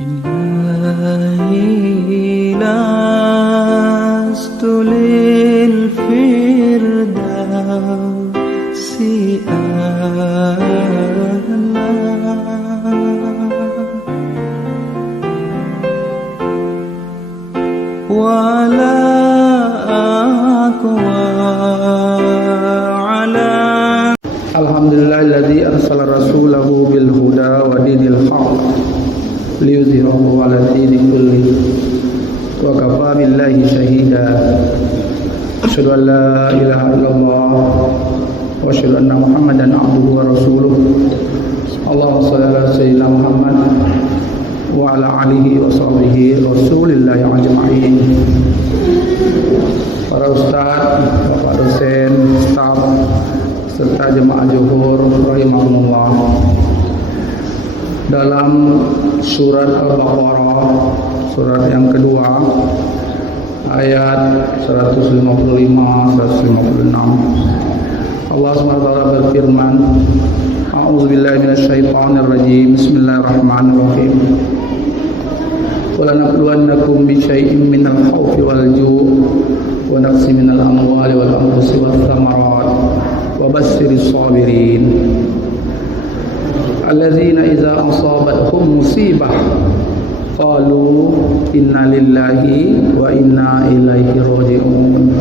إلهي لست للفردوس أعلى ولا أقوى على Alhamdulillahilladzi arsala rasulahu bil huda wa dinil haqq liyudhhirahu 'ala dini kulli wa kafa billahi shahida. Asyhadu an la ilaha illallah wa asyhadu anna Muhammadan 'abduhu wa rasuluh. Allahumma shalli ala sayyidina Muhammad wa ala alihi wa sahbihi rasulillahi ajma'in. Para ustaz, bapak dosen, staf serta jemaah zuhur rahimahumullah. Dalam surat Al-Baqarah, surat yang kedua, ayat 155 156, Allah SWT berfirman, A'udzubillahi minasyaitonir rajim. Bismillahirrahmanirrahim. Wa lanabluwannakum bi syai'in minal khaufi wal ju' wa naqsin minal amwali wal anfusi wath thamarat wa basyyiris sabirin alladzina idza asabathum musibah qalu inna lillahi wa inna ilaihi raji'un.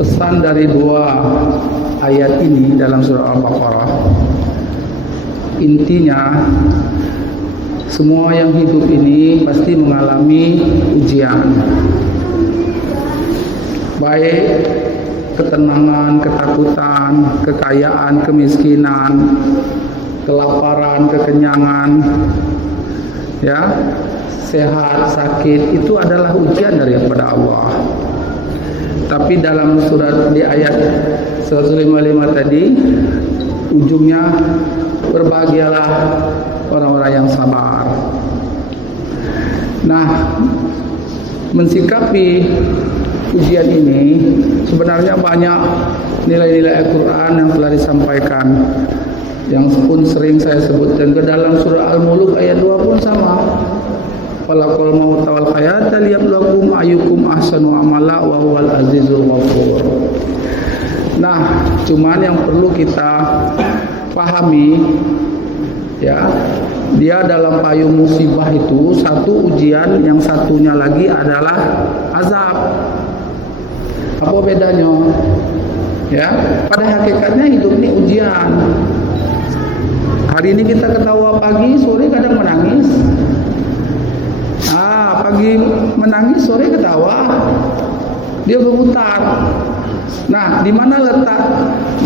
Pesan dari dua ayat ini dalam surah Al-Baqarah, intinya semua yang hidup ini pasti mengalami ujian, baik ketenangan, ketakutan, kekayaan, kemiskinan, kelaparan, kekenyangan, ya, sehat, sakit, itu adalah ujian daripada Allah. Tapi dalam surat di ayat 155 tadi, ujungnya berbahagialah orang-orang yang sabar. Nah, mensikapi ujian ini sebenarnya banyak nilai-nilai Al-Quran yang telah disampaikan, yang pun sering saya sebutkan ke dalam surah Al-Muluk ayat 2 pun sama. Falaqul mauta wal hayata liyabluwakum ayyukum ahsanu amala wa huwal azizul ghafur. Nah, cuman yang perlu kita pahami, ya, dia dalam payung musibah itu satu ujian, yang satunya lagi adalah azab. Apa bedanya? Ya, pada hakikatnya hidup ini ujian. Hari ini kita ketawa pagi, sore kadang menangis. Pagi menangis, sore ketawa. Dia berputar. Nah, di mana letak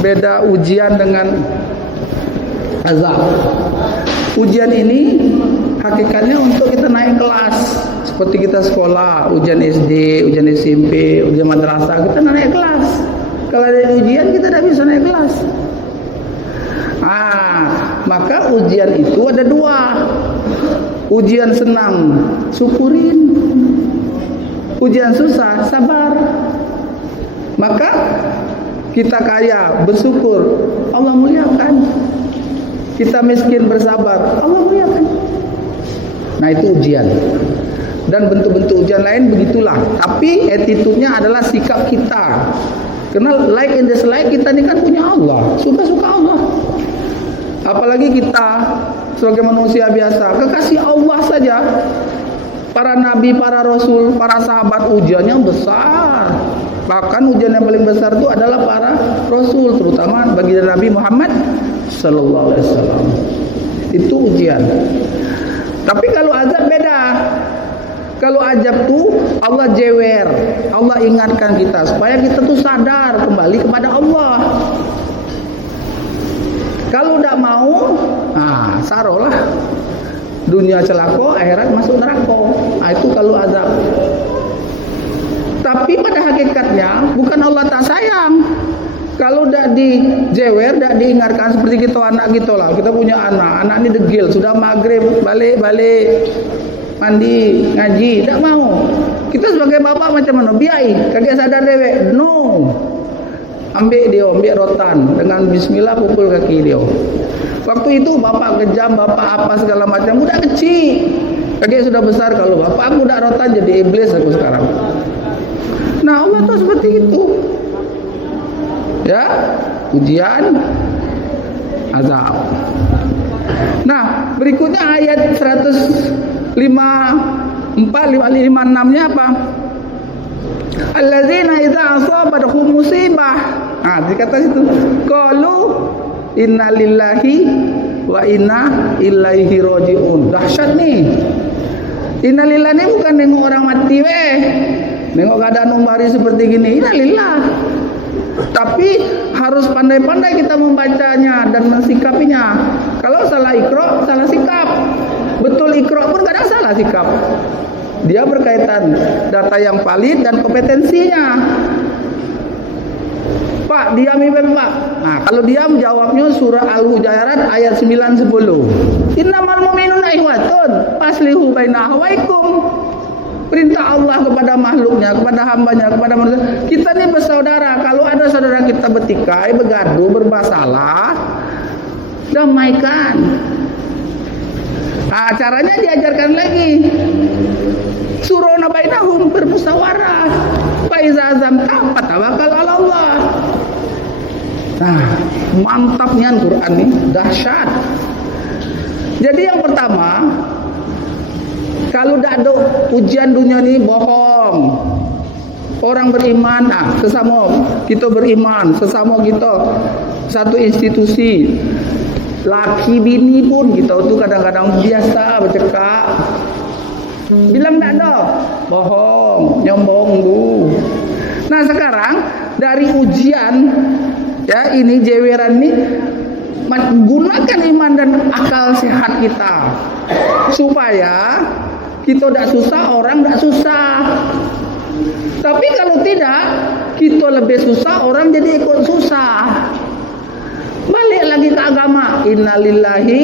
beda ujian dengan azab? Ujian ini hakikatnya untuk kita naik kelas. Seperti kita sekolah, ujian SD, ujian SMP, ujian madrasah, kita naik kelas. Kalau ada ujian, kita tidak bisa naik kelas. Maka ujian itu ada dua. Ujian senang, syukurin. Ujian susah, sabar. Maka kita kaya, bersyukur, Allah muliakan. Kita miskin, bersabar, Allah muliakan. Nah, itu ujian. Dan bentuk-bentuk ujian lain begitulah. Tapi attitude-nya adalah sikap kita. Karena like and dislike kita ini kan punya Allah, suka-suka Allah. Apalagi kita sebagai manusia biasa, kekasih Allah saja. Para nabi, para rasul, para sahabat, ujiannya besar. Bahkan ujian yang paling besar itu adalah para rasul, terutama bagi Nabi Muhammad sallallahu alaihi wasallam. Itu ujian. Tapi kalau azab beda. Kalau azab tuh Allah jewer, Allah ingatkan kita supaya kita tuh sadar kembali kepada Allah. Kalau tidak mau, sarolah. Dunia celaka, akhirat masuk neraka. Itu kalau azab. Tapi pada hakikatnya bukan Allah tak sayang. Kalau tidak dijewer, tidak diingatkan, seperti kita anak gitu lah. Kita punya anak ini degil, sudah maghrib, balik, mandi, ngaji, tidak mau. Kita sebagai bapak macam mana? Biai, kagak sadar dewek. No. ambil rotan dengan bismillah pukul kaki dia. Waktu itu bapak kejam, bapak apa segala macam, budak kecil. Kaki sudah besar, kalau bapak budak rotan jadi iblis aku sekarang. Nah, Allah tuh seperti itu. Ya, ujian, azab. Nah, berikutnya ayat 154-156-nya apa? Allazina idza asabatuhum musibah. Nah, dikata situ, qalu inna lillahi wa inna ilaihi rajiun. Dahsyat nih. Inna lillahi ini bukan nengok orang mati weh. Nengok keadaan umbari seperti gini, inna lillah. Tapi harus pandai-pandai kita membacanya dan mensikapinya. Kalau salah ikro, salah sikap. Betul ikro pun kadang salah sikap. Dia berkaitan data yang valid dan kompetensinya. Pak, diam Pak. Nah, kalau diam jawabnya surah Al-Hujurat ayat 9-10. Innamal mu'minuna ikhwatun faslihu baina akhawaykum. Perintah Allah kepada makhluknya, kepada hambanya, kepada manusia. Kita ini bersaudara. Kalau ada saudara kita bertikai, bergaduh, bermasalah, damaikan. Nah, caranya diajarkan lagi. Surona bainahum, bermusyawarah. Fa iza azamta fatawakkal 'ala Allah. Nah, mantapnya Quran ini, dahsyat. Jadi yang pertama, kalau tidak ada ujian dunia ini bohong. Orang beriman, sesama kita beriman, sesama kita satu institusi. Laki bini pun kita tuh kadang-kadang biasa bercakap. Bilang tidak ada, bohong, nyombong lu. Nah sekarang dari ujian ya ini jeweran ini, gunakan iman dan akal sehat kita supaya kita tidak susah, orang tidak susah. Tapi kalau tidak, kita lebih susah, orang jadi ikut susah. Balik lagi ke agama. Innalillahi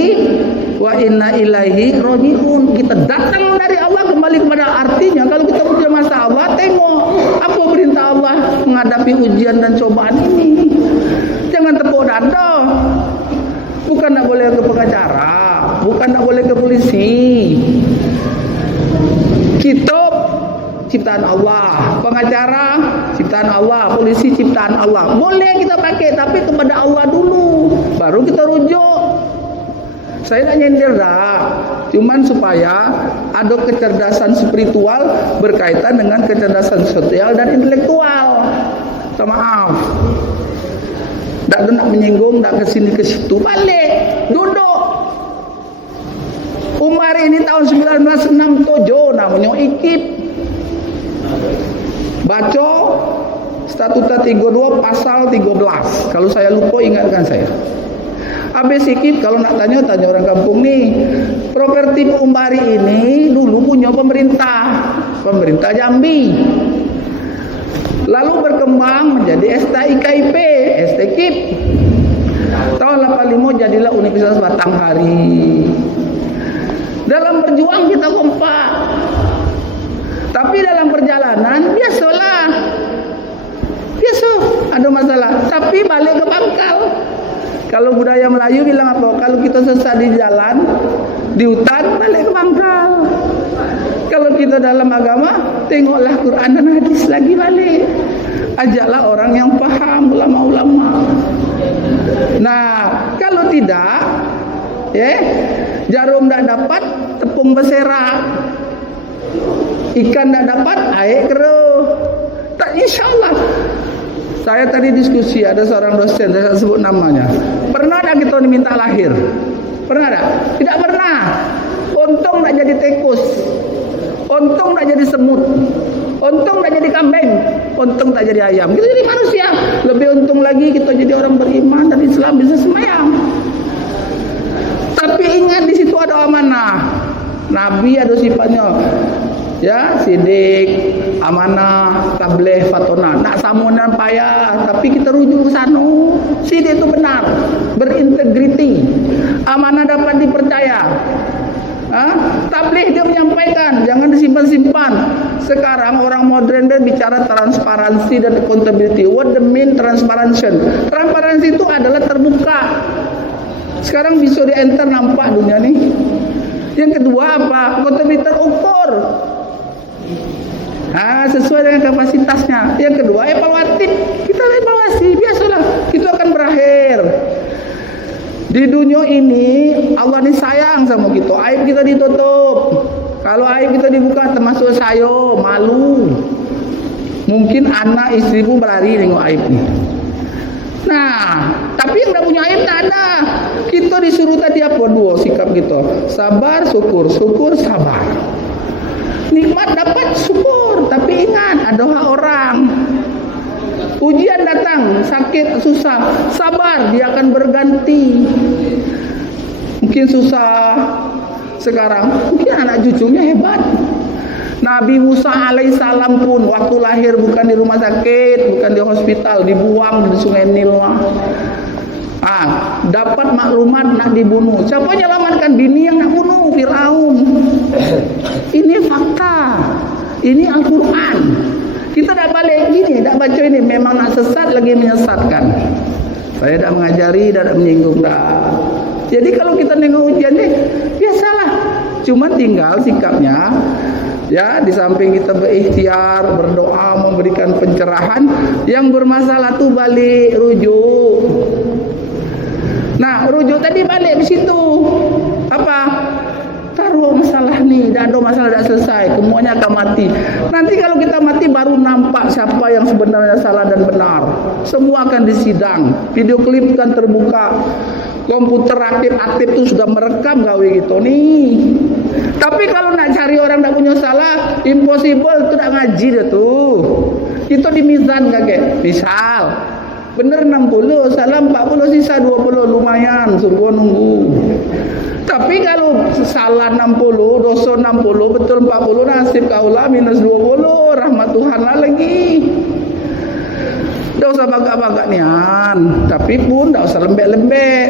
wa inna ilaihi rajiun. Kita datang dari Allah kembali kepada artinya. Kalau kita punya masalah, tengok apa perintah Allah menghadapi ujian dan cobaan ini. Jangan tepuk dada. Bukan tak boleh ke pengacara, bukan tak boleh ke polisi. Kitab ciptaan Allah, pengacara ciptaan Allah, polisi ciptaan Allah. Boleh kita pakai, tapi kepada Allah dulu, baru kita rujuk. Saya tak nyindir dah, cuman supaya ada kecerdasan spiritual berkaitan dengan kecerdasan sosial dan intelektual. Maaf, tak nak menyinggung, tak kesini ke situ, balik, duduk. Umar ini tahun 1967 namanya IKIP. Baca Statuta 32 pasal 13. Kalau saya lupa ingatkan saya. Habis IKIP, kalau nak tanya orang kampung nih. Properti Umbari ini dulu punya pemerintah Jambi. Lalu berkembang menjadi STIKIP, STKIP. Tahun 85 jadilah Universitas Batanghari. Dalam berjuang kita kompak. Tapi dalam perjalanan biasalah. Biasa ada masalah, tapi balik ke pangkal. Kalau budaya Melayu bilang apa? Kalau kita sesat di jalan, di hutan, balik ke pangkal. Kalau kita dalam agama, tengoklah Quran dan hadis lagi balik. Ajaklah orang yang paham, ulama-ulama. Nah, kalau tidak, jarum tak dapat, tepung berserak. Ikan tak dapat, air keruh. Tak, insyaAllah. Saya tadi diskusi, ada seorang dosen, saya sebut namanya. Pernah tak kita diminta lahir? Pernah tak? Tidak pernah. Untung tak jadi tikus. Untung tak jadi semut. Untung tak jadi kambing. Untung tak jadi ayam. Kita jadi manusia. Lebih untung lagi kita jadi orang beriman dan Islam bisa sembahyang. Tapi ingat di situ ada amanah. Nabi ada sifatnya. Ya, sidik, amanah, tabligh, fatona. Nak samunan payah, tapi kita rujuk ke sana. Sidik itu benar, berintegriti. Amanah dapat dipercaya. Tabligh dia menyampaikan, jangan disimpan-simpan. sekarang orang modern dia bicara transparansi dan accountability. What the mean transparansi? Transparansi itu adalah terbuka. Sekarang bisa di enter nampak dunia nih. Yang kedua apa? Accountability terukur. Sesuai dengan kapasitasnya. Yang kedua evaluatif. Kita evaluasi, biasalah. Itu akan berakhir. Di dunia ini Allah ini sayang sama kita. Aib kita ditutup. Kalau aib kita dibuka, termasuk saya malu. Mungkin anak istriku berlari nengok aib nih. Nah, tapi yang tidak punya aib tak ada. Kita disuruh tadi apa? Dua sikap kita. Sabar, syukur. Syukur, sabar. Nikmat dapat, syukur. Tapi ingat, ada hak orang. Ujian datang, sakit, susah. Sabar, dia akan berganti. Mungkin susah sekarang, mungkin anak cucunya hebat. Nabi Musa alaihissalam pun waktu lahir bukan di rumah sakit, bukan di hospital, dibuang di sungai Nil. Dapat maklumat nak dibunuh. Siapa menyelamatkan? Bini yang nak bunuh, Firaun. Ini fakta. Ini Al-Quran. Kita tak balik gini, tak baca ini. Memang nak sesat lagi menyesatkan. Saya tak mengajari, tak menyinggung dah. Jadi kalau kita nengok ujian ni, biasalah. Cuma tinggal sikapnya. Ya, di samping kita berikhtiar, berdoa, memberikan pencerahan, yang bermasalah tu balik rujuk. Nah, rujuk tadi balik di situ. Apa? Taruh masalah ni, dah ada masalah dah selesai, semuanya akan mati. Nanti kalau kita mati baru nampak siapa yang sebenarnya salah dan benar. Semua akan disidang. Video klip kan terbuka. Komputer aktif tu sudah merekam gawe gitu nih. Tapi kalau nak cari orang tak punya salah, impossible, tu tak ngaji dah tu. Itu di mizan kakek. Misal, bener 60, salah 40, sisa 20, lumayan, sungguh nunggu. Tapi kalau salah 60, dosa 60, betul 40, nasib kaulah minus 20, rahmat Tuhan lah lagi. Tak usah bagak-bagak nian, tapi pun tak usah lembek-lembek.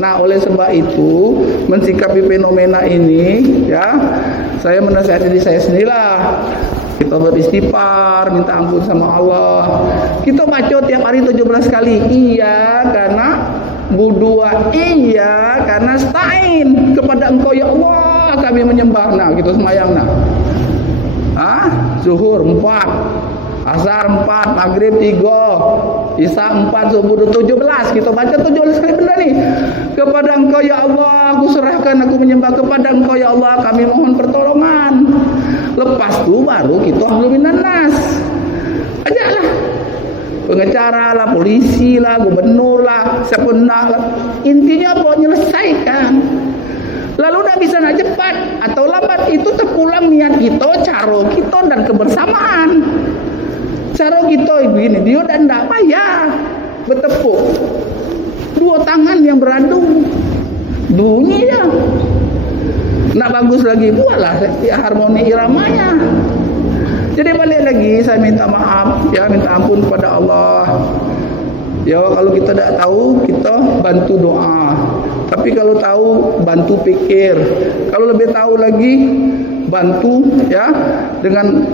Nah, oleh sebab itu mensikapi fenomena ini, ya, saya menasihati diri saya sendirilah. Kita beristighfar, minta ampun sama Allah. Kita baca tiap hari 17 kali. Iya karena budua, iya karena stain kepada Engkau ya Allah kami menyembah. Nah, kita semayang nah. Zuhur 4, Asar 4, Maghrib 3, Isya 4, Subuh 17. Kita baca 17 kali benar nih. Kepada Engkau ya Allah aku serahkan, aku menyembah. Kepada Engkau ya Allah kami mohon pertolongan. Lepas tu baru kita minan nas. Ajaklah pengacara lah, polisi lah, gubernur lah, siapa nak lah. Intinya apa? Menyelesaikan. Lalu dah bisa nak cepat atau lambat, itu terpulang niat kita, cara kita dan kebersamaan. Cara kita begini, dia dan tak payah bertepuk. Dua tangan yang beradu, bunyi ya. Nak bagus lagi, buatlah harmoni iramanya. Jadi balik lagi, saya minta maaf, ya, minta ampun kepada Allah. Ya, kalau kita tak tahu, kita bantu doa. Tapi kalau tahu, bantu pikir. Kalau lebih tahu lagi, bantu ya dengan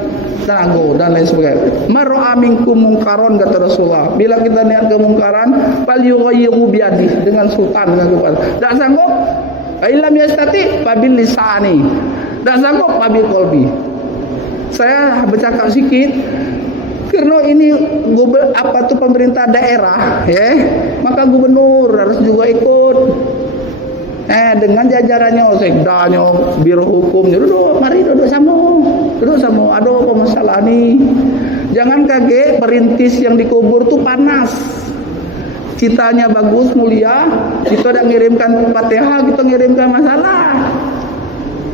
tenaga dan lain sebagainya. Mar'a minkum mungkaron, kata Rasulullah. Bila kita niat kemungkaran, fal yughayyiru biadi, dengan sultan, dengan kepala. Tak sanggup, ilam yastati fabil lisani. Tak sanggup fabil qalbi. Saya bercakap sikit karena ini pemerintah daerah, ya, maka gubernur harus juga ikut. Dengan jajarannya, sekdanya, biro hukumnya, duduk sama, ada apa masalah nih? Jangan kaget, perintis yang dikubur tuh panas. Citanya bagus, mulia, kita tak ngirimkan Fatihah, kita ngirimkan masalah.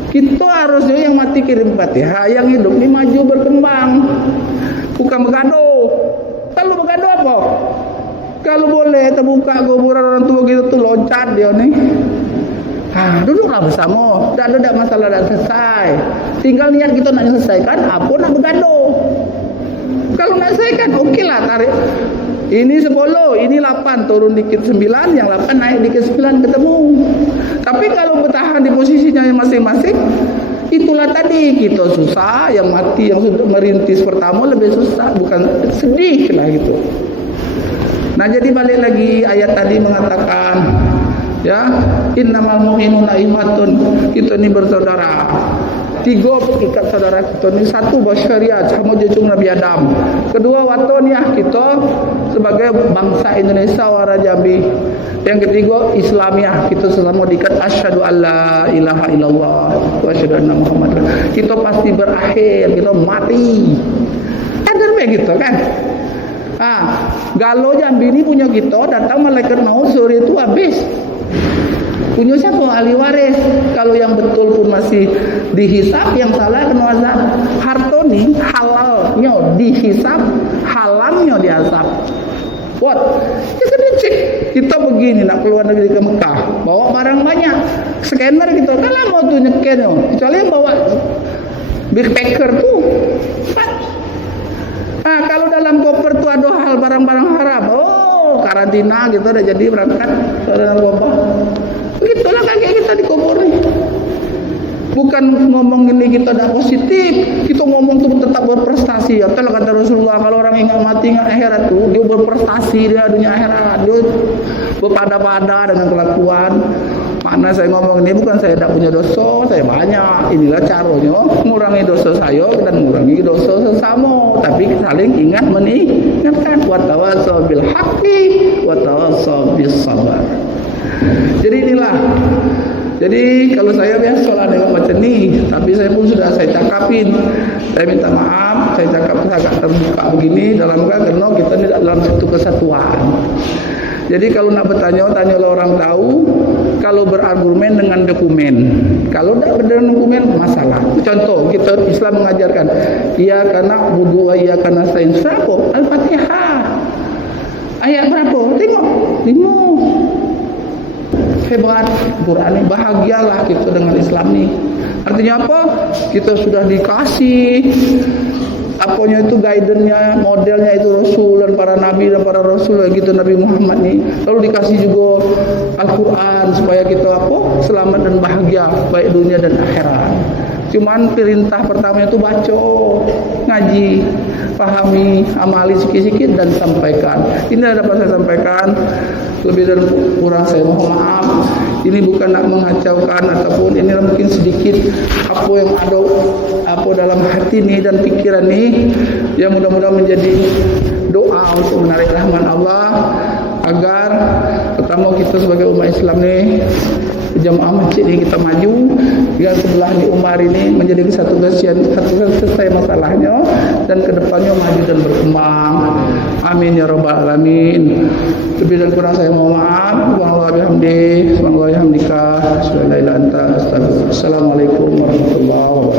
Kita harusnya yang mati kirim Fatihah, yang hidup ini maju berkembang. Bukan bergaduh. Kalau bergaduh apa? Kalau boleh terbuka kuburan orang tua kita tuh loncat dia nih. Duduklah bersama. Tak ada masalah, dah selesai. Tinggal niat kita nak selesaikan, apa nak bergaduh. Kalau nak selesaikan, okey lah tarik. Ini 10, ini 8, turun dikit 9, yang 8 naik dikit 9, ketemu. Tapi kalau bertahan di posisinya yang masing-masing, Itulah tadi kita susah, yang mati yang sudah merintis pertama lebih susah, bukan sedih lah gitu. Nah jadi balik lagi ayat tadi mengatakan ya innamal mu'minuna ikhwatun, kita ini bersaudara. 3 ikat saudara kita ni. 1 bersyariat sama cucu Nabi Adam. Kedua watoniyah, kita sebagai bangsa Indonesia warga Jambi. Yang ketiga Islamiah, kita sesama diikat asyhadu alla ilaha illallah wa asyhadu anna muhammadar. Kita pasti berakhir, kita mati. Ada begitu kan? Galo Jambi ini punya kita, datang malaikat maut sore itu habis. Punya siapa? Ahli waris. Kalau yang betul pun masih dihisap, yang salah kena azab. Harta ni halalnya dihisap, halamnya diazab. What? Kita dicek. Kita begini nak keluar negeri ke Mekah, bawa barang banyak, scanner kita kan lama tu nyekennya. Kecuali bawa backpacker tu. Kalau dalam koper tu ada hal barang-barang haram, karantina gitu dah jadi berangkat dalam koper. Begitulah kakek kita di kubur ni. Bukan ngomong ini kita dah positif, kita ngomong tu tetap berprestasi. Itulah kata Rasulullah, kalau orang ingat mati ingat akhirat tu, dia berprestasi dia dunia akhirat, dia berpada-pada dengan kelakuan. Makna saya ngomong ini bukan saya tak punya dosa, saya banyak. Inilah caranya mengurangi dosa saya dan mengurangi dosa sesama. Tapi saling ingat mengingatkan. Wa tawassaw bil haqqi wa tawassaw bis sabar. Jadi inilah. Jadi kalau saya biasalah dengan macam ni, tapi saya pun sudah saya cakapin. Saya minta maaf, saya cakap agak terbuka begini dalam kerana kita ni dalam satu kesatuan. Jadi kalau nak bertanya, tanyalah orang tahu. Kalau berargumen dengan dokumen. Kalau tak dengan dokumen, masalah. Contoh, kita Islam mengajarkan, ia karena wudu, ia karena sain serapo, Al-Fatihah. Ayat berapa? 5. Hebat Quran ini, bahagialah kita dengan Islam ni. Artinya apa? Kita sudah dikasih apanya itu guidance-nya, modelnya itu Rasul dan para nabi dan para rasul gitu Nabi Muhammad ni. Lalu dikasih juga Al-Quran supaya kita apa? Selamat dan bahagia baik dunia dan akhirat. Cuman perintah pertama itu baca, ngaji, pahami, amali sikit-sikit dan sampaikan. Ini yang dapat saya sampaikan. Lebih dan kurang saya mohon maaf. Ini bukan nak mengacaukan ataupun ini mungkin sedikit apa yang ada apa dalam hati ni dan pikiran ni, yang mudah-mudahan menjadi doa untuk menarik rahmat Allah agar pertama kita sebagai umat Islam ni, jemaah masjid ni kita maju, yang sebelah ni Umar ini menjadi satu selesai masalahnya dan kedepannya maju dan berkembang. Amin ya rabbal alamin. Lebih dan kurang saya mohon maaf. Subhanallah bihamdi, subhanallah bihamdika, subhanallah anta, astagfirullah. Assalamualaikum warahmatullahi wabarakatuh.